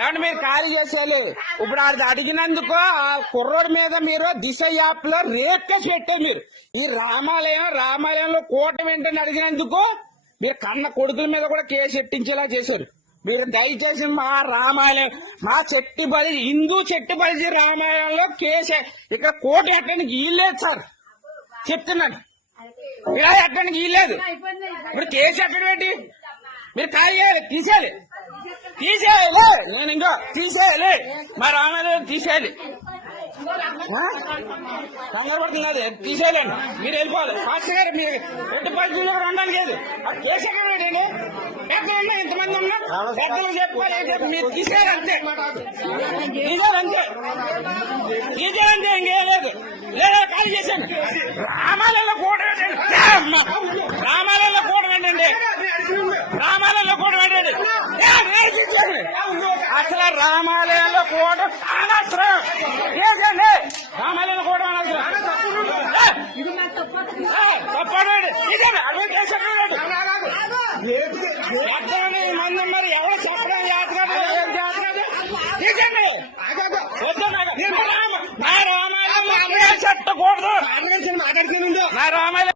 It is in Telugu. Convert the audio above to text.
ఏమంటే మీరు ఖాళీ చేసేయాలి. ఇప్పుడు అది అడిగినందుకు ఆ కుర్రోడి మీద మీరు దిశ యాప్ లో రేప్ కేసు పెట్టారు. మీరు ఈ రామాలయంలో కూటమి ఏంటని అడిగినందుకు మీరు కన్న కొడుకుల మీద కూడా కేసు ఎట్టించేలా చేశారు. మీరు దయచేసి మా రామాలయం, మా చెట్టిబలి హిందూ చెట్టిబలి రామాలయంలో కేసు ఇక్కడ కోర్టు ఎట్టడానికి వీల్లేదు సార్, చెప్తున్నాను. ఇలా ఎట్టడానికి వీల్లేదు. ఇప్పుడు కేసు ఎక్కడ పెట్టి మీరు ఖాళీ చేయాలి, తీసేయాలి. నేను ఇంకా తీసేయాలి, మా రామాలయం తీసేయాలి. కంగారు పడుతుంది, అది తీసేయాలండి. మీరు వెళ్ళిపోవాలి ఫాస్ట్ గారు. మీరు ఎట్టి పరిస్థితుల్లో ఉండడానికి లేదు. కేసు ఎక్కడ పెట్టండి. పెద్దలు ఉన్నా, ఇంతమంది ఉన్నా పెద్దలు చెప్పాలి. మీరు తీసేయాలి అంతే, తీసేయాలంటే ఇంకేం లేదు. లేదా ఖాళీ చేశాను. రామాలయంలో కూడా పెట్టండి, రామాలయంలో కూడా పెట్టండి, రామాలయంలో కూడా పెట్టండి. అసలు రామాలయంలో కూడా అనవసరం, రామాలయంలో కూడా అనవసరం. తప్పండి, ఇదే అరవై కేసు మంది ఉన్నారు. ఎవరు చెప్పడం